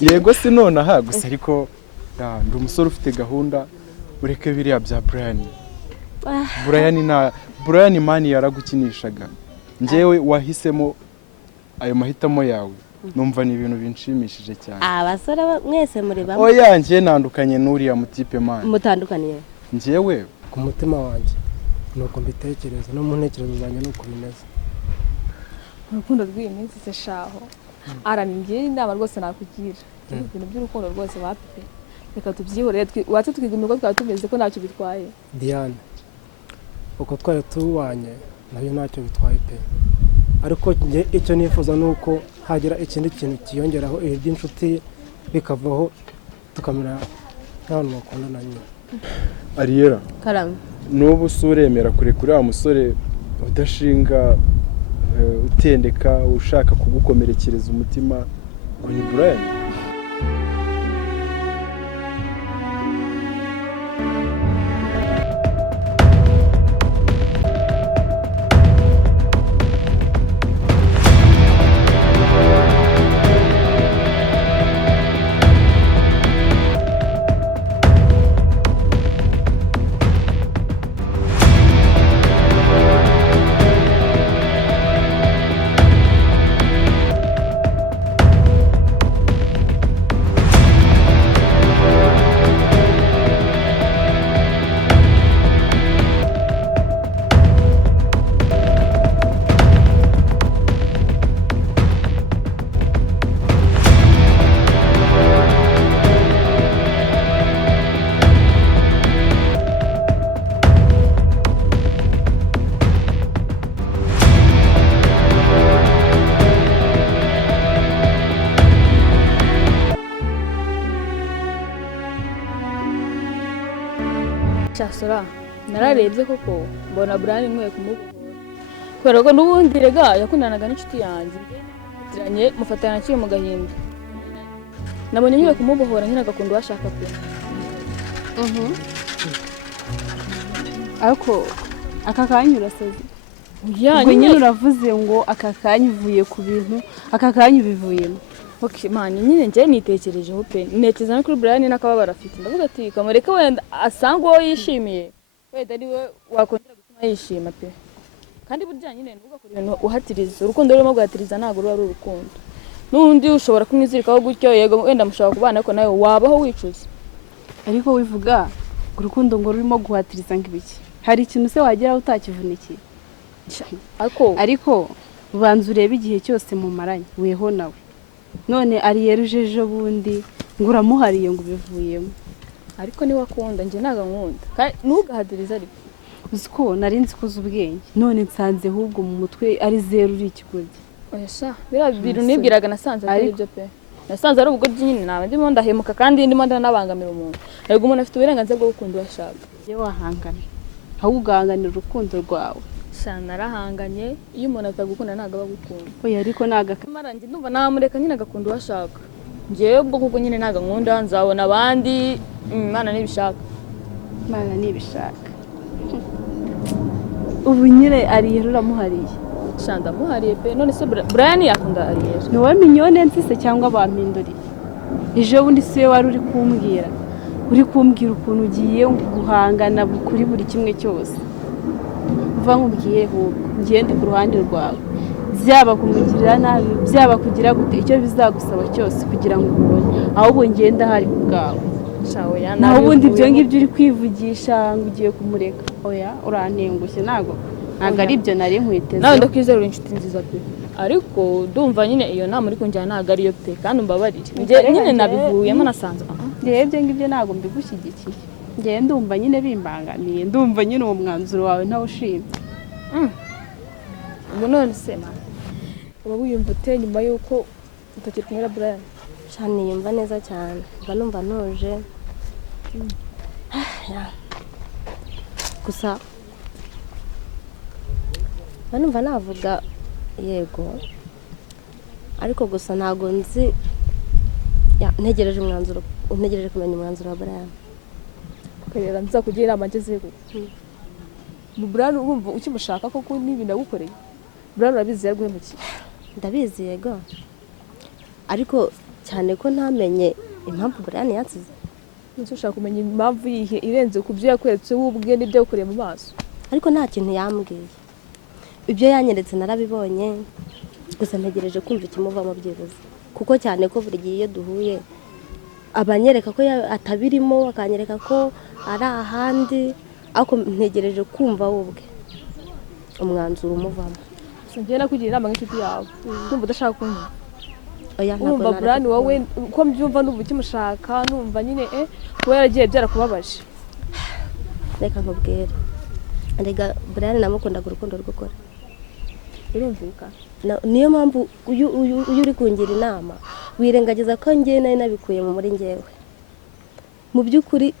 yego si nonaha gusa ariko ndi umusore ufite gahunda ureke biriya bya Brian mani yaragukinishaga njyewe wahisemo ayo mahitamo yawe numva ni ibintu binshimishije cyane. Abasore mwese muri bamwe oya njye nandukanye n'uriya mutipe mani. Mutandukaniye njyewe ku mutima wanjye nuko mbitekereza no mu ntekerezo zanjye nuko bimeze. Urukundo rw'iyi minsi se shaho araningira inama rwose nakugira ibintu by'urukundo rwose wapipe reka tubyihorere watse twigimirwa twaba tumeze ko ntacyo bitwaye. Diane uko twari tubanye nayo ntacyo bitwaye pe, ariko icyo nifuza nuko hagira ikindi kintu kiyongeraho ibi by'inshuti bikavaho tukamera nk'abantu bakundana nyine. Ariera Karame n'ubu suremera kure kuri wa musore udashinga utendeka ushaka kugukomerekereza umutima kuri Brian. Cyasora nararebye koko mbona Brian nkwiye kumukura kubera ko n'ubundi rega yakundanaga n'inshuti yanjye tiranye mufatana cyo mu gahinda nabonye nkwiye kumubohora nkina gakundo washaka pe. Ariko aka kanya urasaze ubwo nyine uravuze ngo aka kanya uvuye ku bintu aka kanya ubivuyemo. Okay man nyine nje nitekerejeho pe neteza no kuri Brian n'akababara afite ndavuga ati kamureke wenda asanga uwo yishimiye wenda ari we wakongera gutuma yishima pe kandi burya nyine nduvuga kuri ibintu uhatiriza urukundo rurimo guhatiriza ntago ruba ari urukundo n'undi ushobora kumwizirikaho gutyo yego wenda mushaka kubana ariko nawe wabaho wicuza. Ariko wivuga urukundo ngo rurimo guhatiriza ngibiki hari ikintu se wagera utakivunikiye ariko ubanza urebe igihe cyose mu maranye weho nawe none ari yerujeje bundi ngo uramuhariye ngo bivuyemo ariko ni wakunda nje naga nkunda kandi nugahadiriza ariko uziko nari nzi kuza ubwenge none nsanze ahubwo mu mutwe ari zeru uri ikigoryi. oya sha bira bintu nibwiraga nasanze ari byo pe nasanze ari ubugoryi nyine nawe ndimo ndahemuka kandi ndimo ndanabangamira umuntu ariko umuntu afite uburenganzira bwo gukunda washaka ye wahangana ahubwo ugahanganira urukundo rwawe. sha narahanganye iyo umuntu atagukunda ntago abagukunda. Oya ariko naga marangi ndumva namureka nyine agakunda washaka ngewe ubwo kuko nyine naga nkunda nzabona abandi Imana nibishaka Imana nibishaka ubu nyine ari uramuhariye shanda muhariye pe none se Brian yakunda Ariel ni wowe minyone nsise cyangwa bampinduriye ejo bundi siwe wari uri kumbwira ukuntu ugiye guhangana kuri buri kimwe cyose uva nkubwiye ahubwo ngende ku ruhande rwawe byaba kumugirira nabi byaba kugira gute icyo bizagusaba cyose kugira ngo ubone ahubwo ngenda hari kubwawe shawe ya naho ubundi ibyo ngibyo uri kwivugisha ngo ugiye kumureka oya urantengushye ntago ari ibyo nari nkwiteze nawe ndakwizera uri inshuti nziza pe ariko ndumva nyine iyo nama uri kunjyana ntago ariyo pe kandi umbabarire nyine nabivuyemo nasanze ibyo ngibyo ntago mbigushyigikiye ngiye ndumva nyine bimbangamiye ndumva nyine uwo mwanzuro wawe ntawushimye. ubu none se mama uba wiyumva ute nyuma y'uko utakiri kumwe na Brian? cyane yumva neza cyane mba numva ntuje gusa mba numva navuga yego ariko gusa ntago nzi ntegereje kumenya umwanzuro wa Brian. Kurera nzakugira inama ngezeko mu Brian urumva ukimushaka koko n'ibintu agukoreye Brian urabizi yaguhemukiye ndabizi yego ariko cyane ko ntamenye impamvu Brian yansize. Nzi ushaka kumenya impamvu yihe irenze ku byo yakweretse wowe ubwe n'ibyo yakoreye mu maso. Ariko nta kintu yambwiye. Ibyo yanyeretse narabibonye. Gusa ntegereje kumva ikimuvamo byibuze. Kuko cyane ko buri gihe iyo duhuye abanyereka ko atabirimo, akanyereka ko ari ahandi, ariko ntegereje kumva wowe umwanzuro umuvamo. Singiye nakugira inama nk'inshuti yawe. Kumva udashaka kunywa. Oya ntabwo Umva Brian wowe uko mbyumva n'ubu ukimushaka numva nyine kuba yaragiye byarakubabaje. Reka nkubwire. Arega Brian namukundaga urukundo rw'ukora. Birumvikana. Niyo mpamvu uyu uri kungira inama wirengagiza ko njye nari nabikuye mu muri njyewe. Mu by'ukuri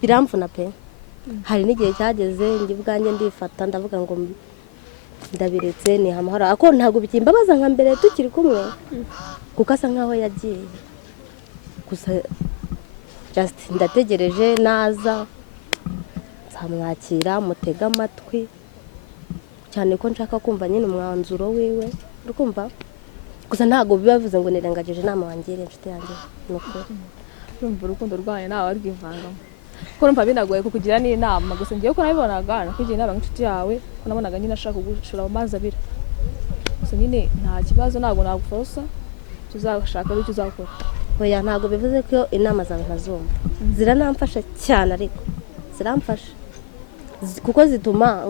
biramvuna pe. Hari n'igihe cyageze njye ubwanjye ndifata ndavuga ngo ndabiretse ni amahoro. Ako ntabwo bikimbabaza nka mbere tukiri kumwe. Kuko asa nkaho yagiye. Gusa just ndategereje naza nzamwakira mutega amatwi. Cyane ko nshaka kumva nyine umwanzuro wiwe. Urukumva? Gusa ntabwo bibavuze ngo nirengagije inama wangiriye inshuti yanjye. Nuko Urumva urukundo rwanyu nawe arwivangamo. Ko numva binagoye kukugira n'inama gusa ngiye ko nabibonaga nakugira inama nk'inshuti yawe ko nabonaga nyine ashaka kugushura mu mazi abira. Gusa nyine nta kibazo ntabwo nagufosa tuzashaka icyo uzakora. oya ntabwo bivuze ko inama zawe ntazumva. Ziranamfasha cyane ariko ziramfasha. Kuko zituma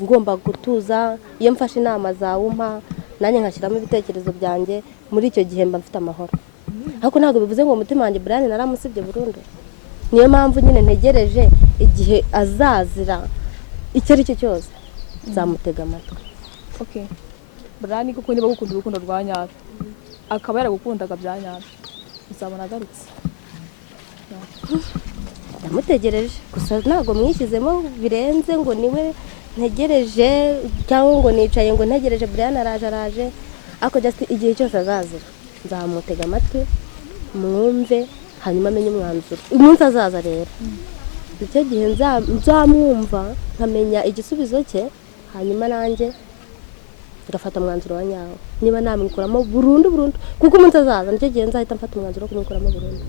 ngomba gutuza iyo mfashe inama zawe umpa nanjye nkashyiramo ibitekerezo byanjye muri icyo gihe mba mfite amahoro. Ariko ntabwo bivuze ngo umutima wanjye Brian naramusibye burundu. Niyo mpamvu nyine ntegereje igihe azazira icyo ari cyo cyose nzamutega amatwi. Okay. Brian kuko niba gukunda urukundo rwa nyarwo akaba yaragukundaga bya nyarwo uzabona agarutse. Ndamutegereje gusa ntabwo mwishyizemo birenze ngo niwe ntegereje cyangwa ngo nicaye ngo ntegereje Brian araje ako just igihe cyose azazira nzamutega amatwi mwumve hanyuma amenye umwanzuro. Umunsi azaza rero icyo gihe nzamwumva nkamenya igisubizo cye hanyuma nanjye ngafata umwanzuro wa nyawo niba namwikuramo burundu kuko umunsi azaza nicyo gihe nzahita mfata umwanzuro wo kumwikuramo burundu.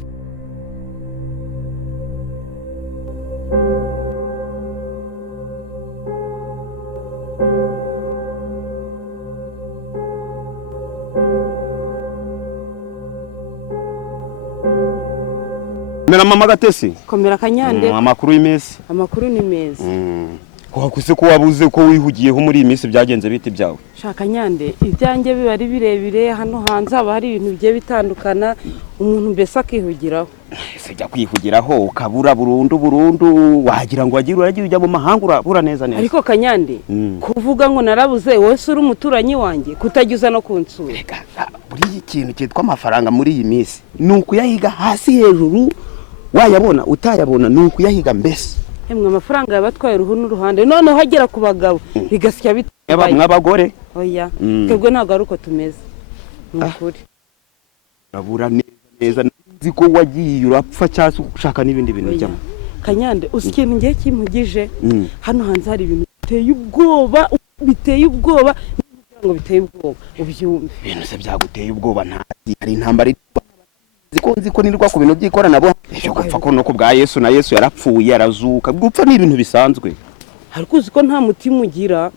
Mera mama Gatesi komera Kanyande. Amakuru y'imisi. Amakuru ni meza. Wakuse ko wabuze ko wihugiyeho muri iyi minsi byagenze biti byawe. Shaka Nyande ibyanjye biba ari birebire hano hanze haba hari ibintu bigiye bitandukana umuntu mbese akihugiraho. Sijya kwihugiraho ukabura burundu wagira ngo wagira uragiye ujya mu mahanga urabura neza neza. Ariko Kanyande kuvuga ngo narabuze wowe uri umuturanyi wanjye kutagiza no kunsura. Buri ikintu cyitwa amafaranga muri iyi minsi nuko yahiga hasi hejuru wayabona utayabona nuko yahiga mbese. Emwe amafaranga yabatwaye ruhu n'uruhande none hagera ku bagabo bigasya bitaba mwabagore. Oya twebwe ntago ari uko tumeze. Nukuri urabura neza ziko wagiye urapfa cyase ushaka n'ibindi bintu cyamo. Kanyande usikintu ngiye kimugije hano hanze hari ibintu biteye ubwoba ngo biteye ubwoba ubyumve. Ibintu se byaguteye ubwoba ntazi hari intambara ziko nirwa ku bintu by'ikoranabuhanga. Cyo gupfa ko no ku bwa Yesu na Yesu yarapfuye yarazuka gupfa ni ibintu bisanzwe. Ariko uziko nta mutima ugira.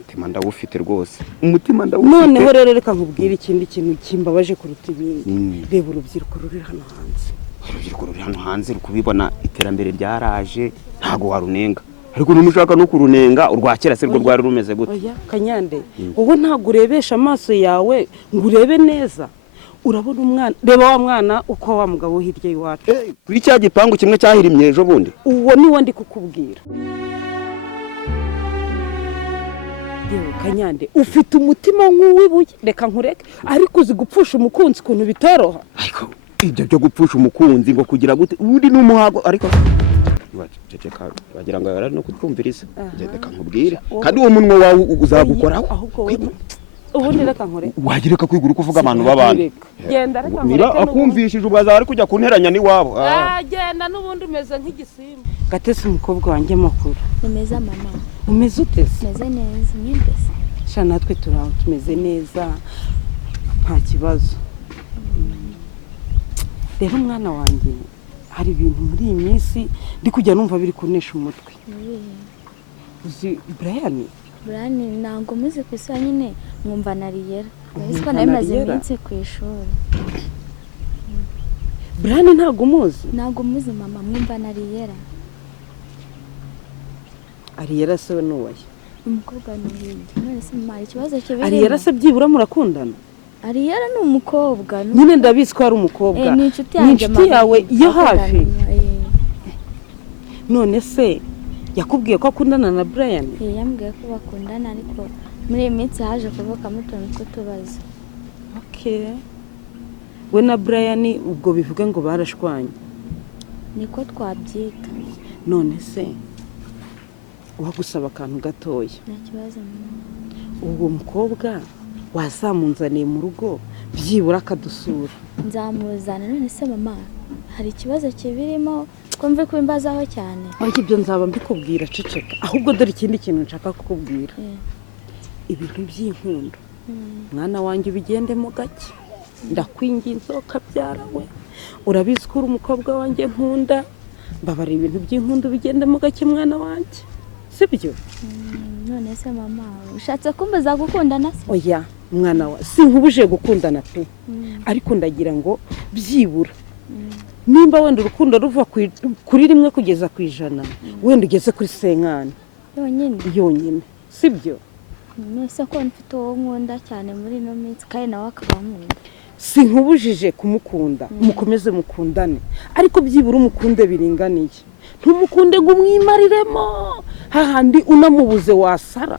Umutima ndawufite rwose. Umutima ndawufite. Noneho rero reka nkubwire ikindi kintu kimbabaje kuruta ibindi. Reba urubyiruko ruri hano hanze. Urubyiruko ruri hano hanze rukubibona iterambere ryaraje ntago warunenga. Ariko numushaka no kurunenga urwakera se rwo rwari rumeze gute. Oya Kanyande wowe ntago urebesha amaso yawe ngo urebe neza. Urabona umwana reba wa mwana uko wa mugabo hirya y'iwacu. Kuri cya gipangu kimwe cyahirimye ejo bundi. Uwo ni wandi kukubwira. Yewe Kanyande ufite umutima nk'uwibuye reka nkureke ariko uzi gupfusha umukunzi kuntu bitoroha. Ariko ibyo byo gupfusha umukunzi ngo kugira gute uri n'umuhago ariko ceceka bagira ngo yarari no kutwumviriza. Reka nkubwire kandi uwo munwa wawe uzagukoraho. Ubundi reka nkore wagireka kwigura kuvuga abantu babana. Genda reka nkore akumvishije ubwaza ari kujya kunteranya ni wabo. Genda nubundi umeze nk'igisimba. Gatesi umukobwa wanjye makuru. Umeze mama. Umeze utese? Meze neza nyindese. Sha natwe turaho tumeze neza nta kibazo. rero umwana wanjye hari ibintu muri iyi minsi ndi kujya numva biri kunesha umutwe. Uzi Brian ntabwo muzi ku isa nyine mwumva nariyera ko nawe maze iminsi ku ishuri. Brian ntabwo muzi mama mwumva nariyera. Ariyera se we n'uwaye? Umukobwa n'uwindi. None se mama ikibazo kibirimo. Ariyera se byibura murakundana? Ariyera ni umukobwa. Nyine ndabizi ko ari umukobwa. Ni inshuti yawe yo hafi. None se yakubwiye ko akundana na Brian? Yambwiye ko bakundana ariko muri iyi minsi haje kuvukamo utuntu tw'utubazo. Okay. We na Brian ubwo bivuga ngo barashwanye? Niko twabyita. None se wagusaba akantu gatoya? Nta kibazo mama. Ubwo mukobwa wazamunzaniye mu rugo byibura akadusura? Nzamuzana. None se mama hari ikibazo kibirimo ko mve kubimbazaho cyane? Ariko ibyo nzaba mbikubwira ceceka. Ahubwo dore ikindi kintu nshaka kukubwira. Ibintu by'inkundo mwana wanjye bigendemo gake, ndakwinginze ukabyara we. Urabizi ko uri umukobwa wanjye nkunda, mbabara ibintu by'inkundo bigendemo gake mwana wanjye, sibyo? None se mama ushatse kumbuza gukundana se? Oya mwana wa sinkubuje gukundana pe, ariko ndagira ngo byibura nimba wenda urukundo ruva kuri 1 kugeza ku 100, wenda ugeze kuri 50 yonyine, sibyo? Nese ko mfite uwo nkunda cyane muri no minsi kandi nawe akaba nkunda. Sinkubujije kumukunda, mukomeze mukundane, ariko byibura umukunde biringaniye. Ntumukunde ngo umwimariremo hahandi unamubuze wasara.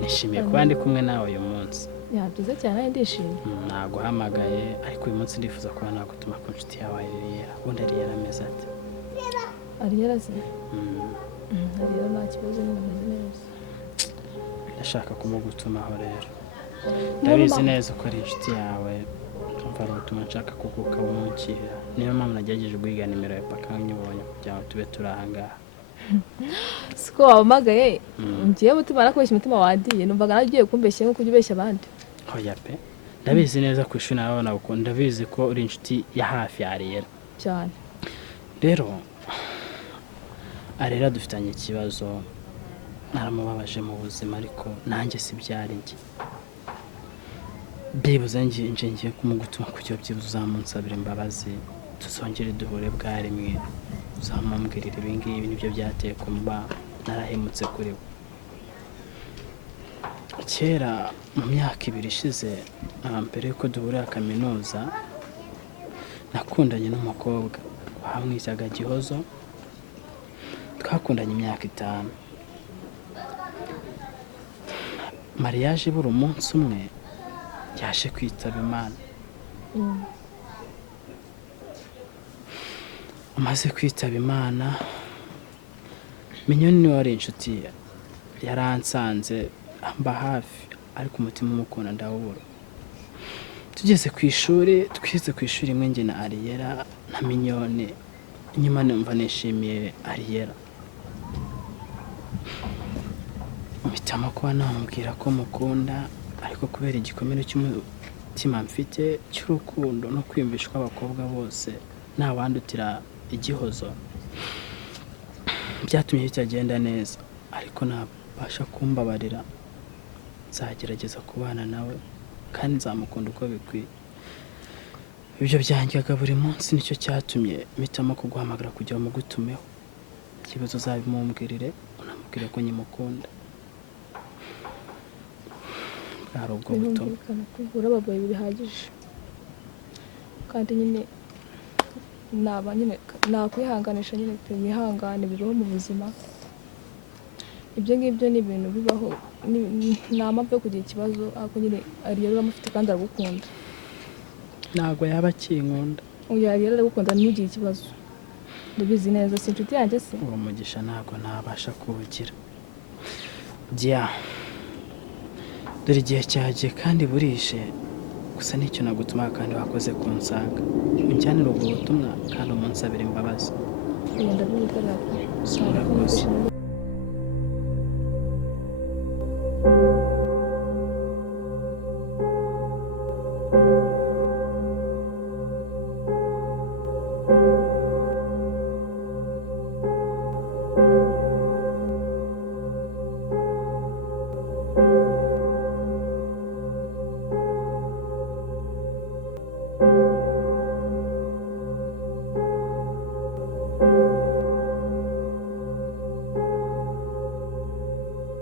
Nishimiye kuba ndi kumwe nawe uyu munsi. Byiza cyane ndishimye. Naguhamagaye ariko uyu munsi ndifuza kuba nagutuma ku nshuti yawe Ariyera. Ubundi Ariyera ameze ate? Ariyera se? Ariyera nta kibazo n'ameze neza. Ndashaka kumugutumaho rero. Ndabizi neza ko ari inshuti yawe. Tumva ari ubutumwa nshaka kuguka bumukira. Niyo mpamvu nagerageje guhiga nimero yawe paka nyibonye kugira ngo tube turahangaha. Siko wamagaye ngiye mutima nakubeshya umutima wadiye, numvaga nagiye kumbeshya nko kujya abandi. Oya pe, ndabizi neza ko ishuri nawe nabukunda, ndabizi ko uri inshuti ya hafi ya Ariyera cyane. Rero Ariyera dufitanye ikibazo, naramubabaje mu buzima ariko nanjye si byari njye. Byibuze ngiye kumugutuma kugira byibuze uzamunsabira imbabazi, tuzongere duhure bwa rimwe. Uzamambwirira ibingibi nibyo byateye kumba narahemutse kuri we. Kera mu myaka 2 ishize, mbere yuko duhurira kaminuza, nakundanye n'umukobwa bamwitaga Gihozo. Twakundanye imyaka 5. Mariage buri umunsi umwe yaje kwitaba Imana. Amaze kwitaba Imana, Minyoni wari inshuti ye, yaransanze amba hafi ariko umutima umukunda ndawubura. Tugeze ku ishuri, twize ku ishuri imwe nge na Ariyera na Minyoni, nyuma numva nishimiye Ariyera. Mpitamo kuba namubwira ko mukunda, ariko kubera igikomere cy'umutima mfite cy'urukundo no kwiyumvisha ko abakobwa bose ntawandutira Igihozo, byatumye bitagenda neza, ariko nabasha kumbabarira. Nzagerageza kubana nawe kandi nzamukunda uko bikwiye. Ibyo byanjyaga buri munsi nicyo cyatumye mpitamo kuguhamagara kugira mugutumeho. Ikibazo uzabimumbwirire, unamubwire ko nyimukunda. Bwari ubwo butumwa. Urababaye bihagije kandi nyine nakwihanganisha nyine wihangane, bibaho mu buzima. Ibyo ngibyo ni ibintu bibaho, nta mpamvu yo kugira ikibazo, ariko nyine Ariyera uramufite kandi aragukunda. Ntabwo yaba akinkunda. Oya Ariyera aragukunda, ntugire ikibazo, ndabizi neza, si inshuti yanjye se. Uwo mugisha ntabwo nabasha kuwugira. Dore igihe cyagiye kandi burishe, gusa nicyo nagutuma kandi wakoze kunsanga. Unjyanira ubwo butumwa kandi umunsabira imbabazi. Ndabizi ko urakoze. Thank you.